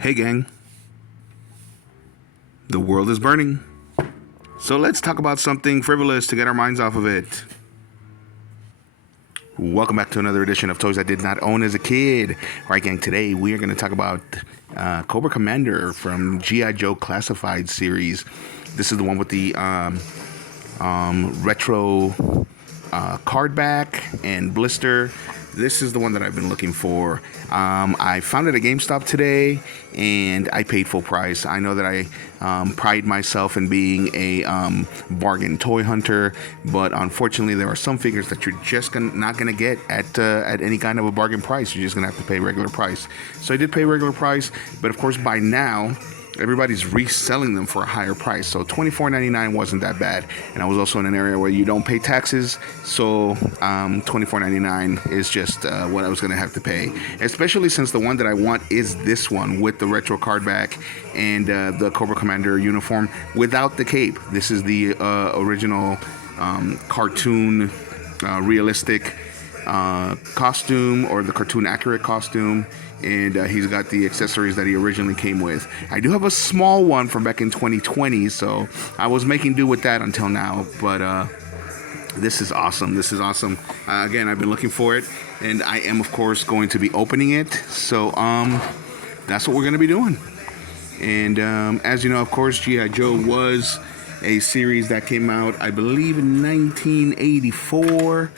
Hey gang, the world is burning. So let's talk about something frivolous to get our minds off of it. Welcome back to another edition of Toys I Did Not Own as a Kid. Alright gang, today we are going to talk about Cobra Commander from G.I. Joe Classified series. This is the one with the retro card back and blister. This is the one that I've been looking for. I found it at GameStop today, and I paid full price. I know that I pride myself in being a bargain toy hunter, but unfortunately, there are some figures that you're just not gonna get at any kind of a bargain price. You're just gonna have to pay regular price. So I did pay regular price, but of course, by now, everybody's reselling them for a higher price. So $24.99 wasn't that bad. And I was also in an area where you don't pay taxes. So $24.99 is just what I was going to have to pay. Especially since the one that I want is this one with the retro card back and the Cobra Commander uniform without the cape. This is the original cartoon realistic costume, or the cartoon accurate costume, and he's got the accessories that he originally came with. I do have a small one from back in 2020, so I was making do with that until now, but this is awesome. This is awesome. Again, I've been looking for it, and I am of course going to be opening it, so that's what we're going to be doing. And as you know, of course, G.I. Joe was a series that came out, I believe, in 1984.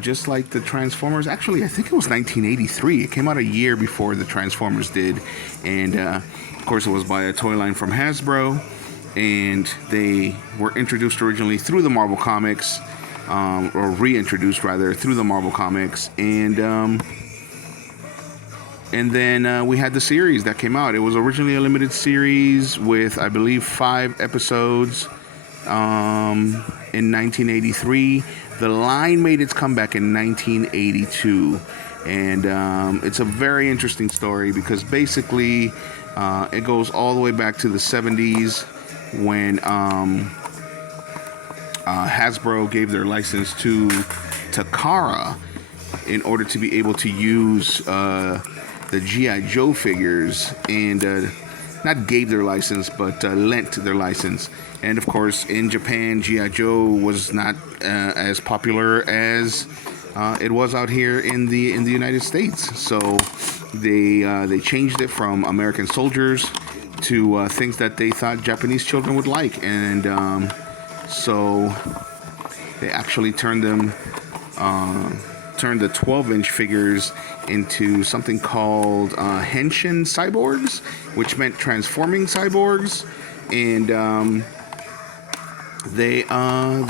Just like the Transformers. Actually, I think it was 1983. It came out a year before the Transformers did. And, of course, it was by a toy line from Hasbro. And they were introduced originally through the Marvel Comics, or reintroduced, rather, through the Marvel Comics. And then we had the series that came out. It was originally a limited series with, I believe, 5 episodes in 1983. The line made its comeback in 1982, and it's a very interesting story because basically it goes all the way back to the 70s when Hasbro gave their license to Takara in order to be able to use the G.I. Joe figures, and not gave their license, but lent their license. And of course, in Japan, G.I. Joe was not as popular as it was out here in the United States. So they changed it from American soldiers to things that they thought Japanese children would like, and so they actually turned the 12-inch figures into something called Henshin cyborgs, which meant transforming cyborgs, and they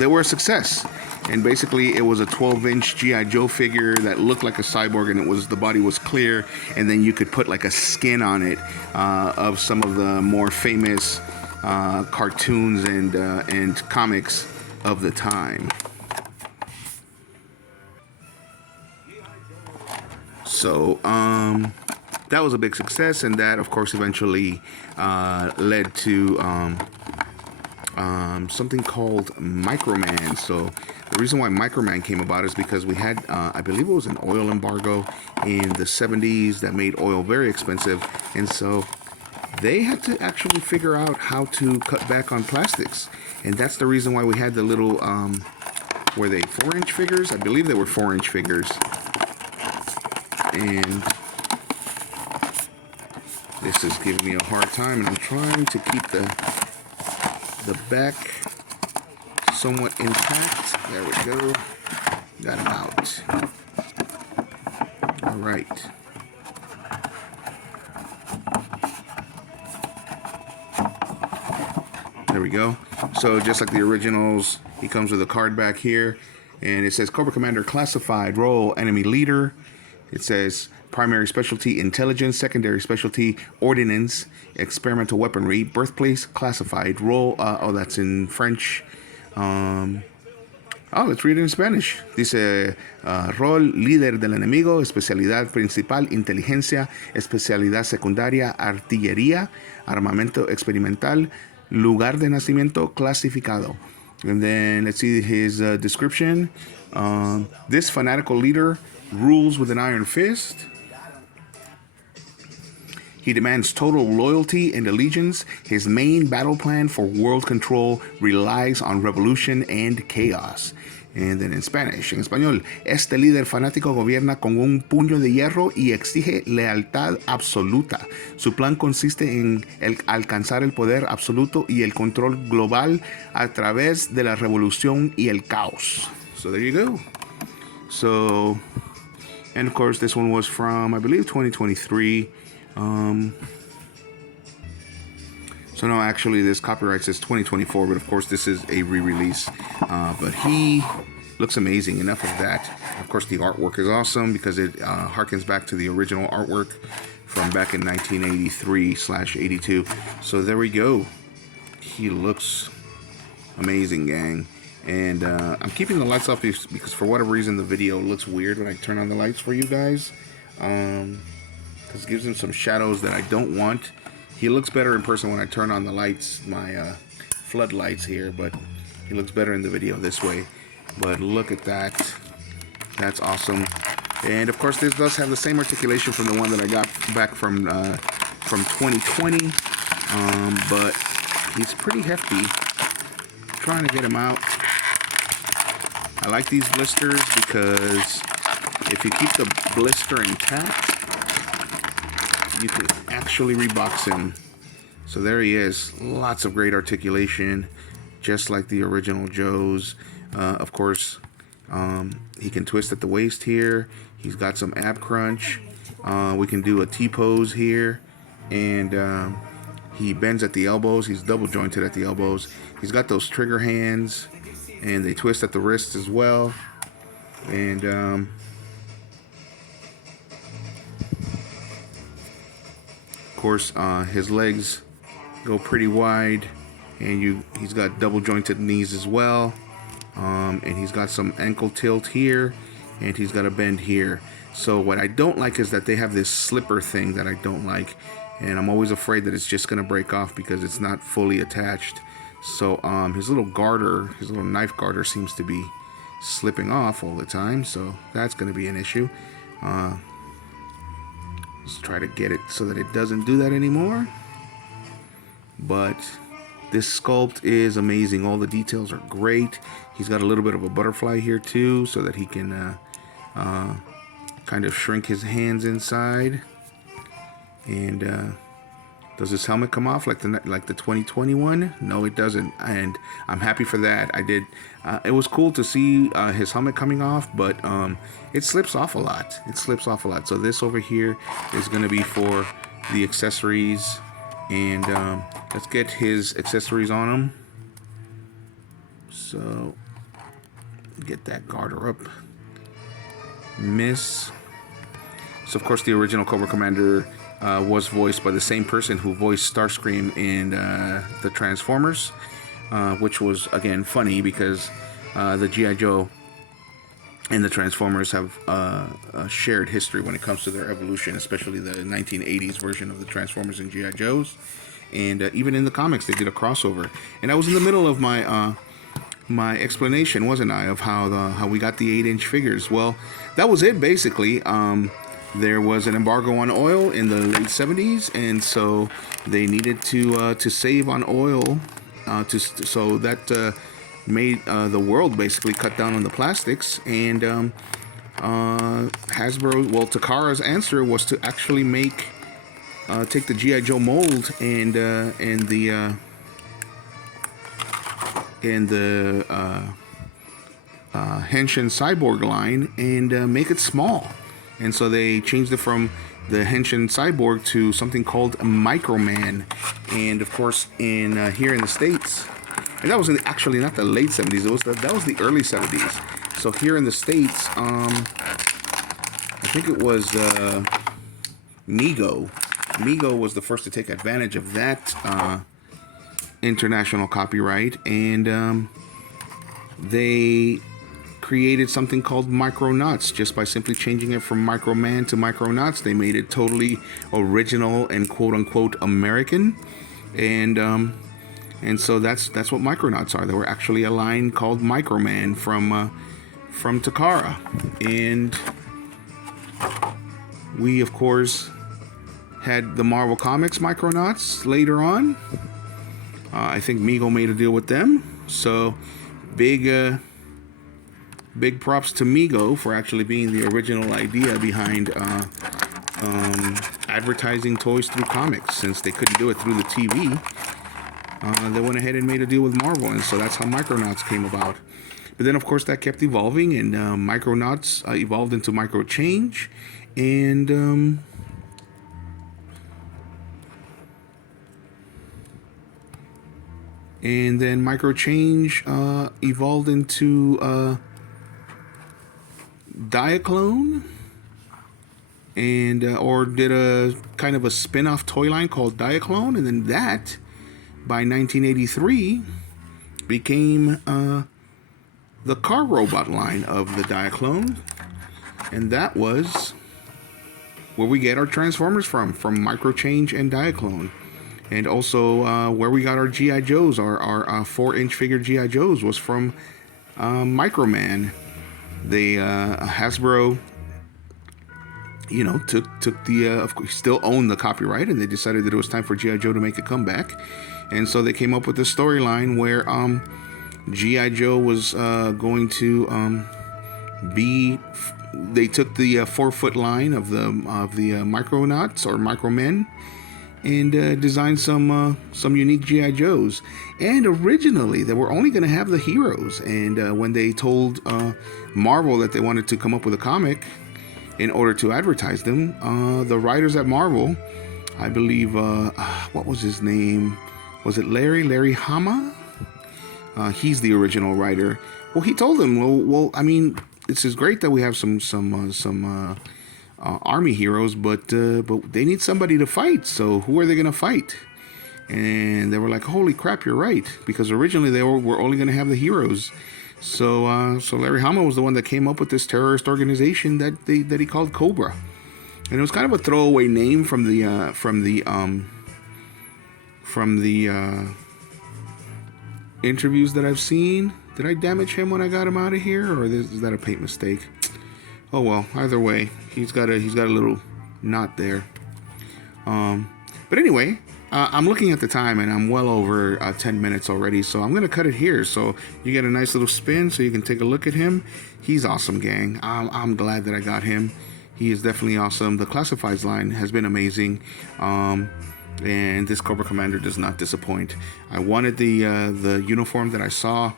were a success. And basically, it was a 12-inch G.I. Joe figure that looked like a cyborg, and the body was clear, and then you could put like a skin on it of some of the more famous cartoons and comics of the time. So that was a big success, and that, of course, eventually led to something called Microman. So the reason why Microman came about is because we had, I believe it was an oil embargo in the 70s that made oil very expensive, and so they had to actually figure out how to cut back on plastics, and that's the reason why we had the little, were they 4-inch figures? I believe they were 4-inch figures. And this is giving me a hard time, and I'm trying to keep the back somewhat intact. There we go. Got him out. All right. There we go. So just like the originals, he comes with a card back here, and it says Cobra Commander Classified, Role Enemy Leader. It says primary specialty intelligence, secondary specialty ordnance, experimental weaponry, birthplace classified, role, that's in French. Let's read it in Spanish. Dice, rol líder del enemigo, especialidad principal, inteligencia, especialidad secundaria, artillería, armamento experimental, lugar de nacimiento clasificado. And then let's see his description. This fanatical leader rules with an iron fist. He demands total loyalty and allegiance. His main battle plan for world control relies on revolution and chaos. And then in Spanish, en español, este líder fanático gobierna con un puño de hierro y exige lealtad absoluta. Su plan consiste en alcanzar el poder absoluto y el control global a través de la revolución y el caos. So there you go. So, and of course, this one was from, I believe, 2023. So no, actually, this copyright says 2024, but of course, this is a re-release. But he looks amazing. Enough of that. Of course, the artwork is awesome because it harkens back to the original artwork from back in 1983/82. So there we go. He looks amazing, gang. And I'm keeping the lights off because for whatever reason, the video looks weird when I turn on the lights for you guys. Because it gives him some shadows that I don't want. He looks better in person when I turn on the lights, my floodlights here, but he looks better in the video this way. But look at that. That's awesome. And of course, this does have the same articulation from the one that I got back from 2020. But he's pretty hefty. I'm trying to get him out. I like these blisters because if you keep the blister intact, you can actually rebox him. So there he is. Lots of great articulation, just like the original Joe's. Of course, he can twist at the waist here. He's got some ab crunch. We can do a T-pose here. And he bends at the elbows. He's double jointed at the elbows. He's got those trigger hands. And they twist at the wrists as well. And of course, his legs go pretty wide, and he's got double jointed knees as well. And he's got some ankle tilt here, and he's got a bend here. So what I don't like is that they have this slipper thing that I don't like, and I'm always afraid that it's just gonna break off because it's not fully attached. So his little garter, his little knife garter seems to be slipping off all the time, so that's gonna be an issue. Let's try to get it so that it doesn't do that anymore. But this sculpt is amazing. All the details are great. He's got a little bit of a butterfly here too, so that he can kind of shrink his hands inside. And does his helmet come off like the 2021? No, it doesn't, and I'm happy for that. I did. It was cool to see his helmet coming off, but it slips off a lot. It slips off a lot. So this over here is going to be for the accessories, and let's get his accessories on him. So get that garter up. Miss. So of course the original Cobra Commander was voiced by the same person who voiced Starscream in the Transformers, which was, again, funny because the G.I. Joe and the Transformers have a shared history when it comes to their evolution, especially the 1980s version of the Transformers and G.I. Joes. And even in the comics, they did a crossover. And I was in the middle of my my explanation, wasn't I, of how we got the 8-inch figures. Well, that was it, basically. There was an embargo on oil in the late 70s, and so they needed to save on oil, so that made the world basically cut down on the plastics. And Hasbro, well, Takara's answer was to actually take the G.I. Joe mold and the Henshin Cyborg line and make it small. And so they changed it from the Henshin Cyborg to something called Microman. And of course, in here in the States, and that was actually not the late 70s, that was the early 70s. So here in the States, I think it was Mego. Mego was the first to take advantage of that international copyright, and they created something called Micronauts just by simply changing it from Microman to Micronauts. They made it totally original and quote-unquote American, and so that's what Micronauts are. They were actually a line called Microman from Takara, and we of course had the Marvel Comics Micronauts later on. I think Mego made a deal with them. So big props to Mego for actually being the original idea behind advertising toys through comics. Since they couldn't do it through the TV, they went ahead and made a deal with Marvel, and so that's how Micronauts came about. But then, of course, that kept evolving, and Micronauts evolved into Microchange, and then Microchange evolved into Diaclone, and or did a kind of a spin-off toy line called Diaclone, and then that, by 1983, became the car robot line of the Diaclone, and that was where we get our Transformers from Microchange and Diaclone. And also where we got our G.I. Joes, our 4-inch figure G.I. Joes, was from Microman. They Hasbro, you know, took the of course still owned the copyright, and they decided that it was time for G.I. Joe to make a comeback, and so they came up with this storyline where G.I. Joe was going to be. They took the 4-foot line of the Micronauts or Micromen, and designed some unique G.I. Joes. And originally, they were only going to have the heroes. And when they told Marvel that they wanted to come up with a comic in order to advertise them, the writers at Marvel, I believe, what was his name? Was it Larry Hama? He's the original writer. Well, he told them, well, I mean, this is great that we have some army heroes, but they need somebody to fight. So who are they going to fight? And they were like, "Holy crap, you're right!" Because originally they were only going to have the heroes. So Larry Hama was the one that came up with this terrorist organization that he called Cobra, and it was kind of a throwaway name from the interviews that I've seen. Did I damage him when I got him out of here, or is that a paint mistake? Oh well, either way, he's got a little knot there. But anyway, I'm looking at the time, and I'm well over 10 minutes already, so I'm gonna cut it here. So you get a nice little spin, so you can take a look at him. He's awesome, gang. I'm glad that I got him. He is definitely awesome. The Classifieds line has been amazing, and this Cobra Commander does not disappoint. I wanted the uniform that I saw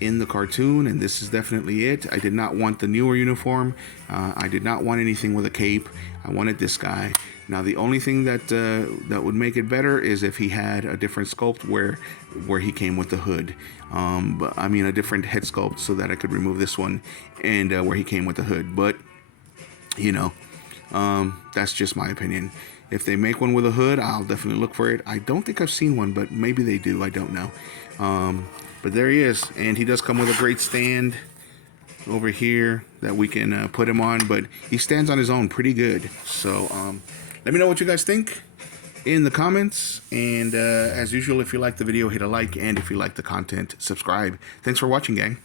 in the cartoon, and this is definitely it. I did not want the newer uniform. I did not want anything with a cape. I wanted this guy. Now the only thing that would make it better is if he had a different sculpt where he came with the hood. But I mean a different head sculpt so that I could remove this one, and where he came with the hood. But you know, that's just my opinion. If they make one with a hood, I'll definitely look for it. I don't think I've seen one, but maybe they do. I don't know. But there he is, and he does come with a great stand over here that we can put him on, but he stands on his own pretty good. So let me know what you guys think in the comments, and as usual, if you like the video, hit a like, and if you like the content, subscribe. Thanks for watching, gang.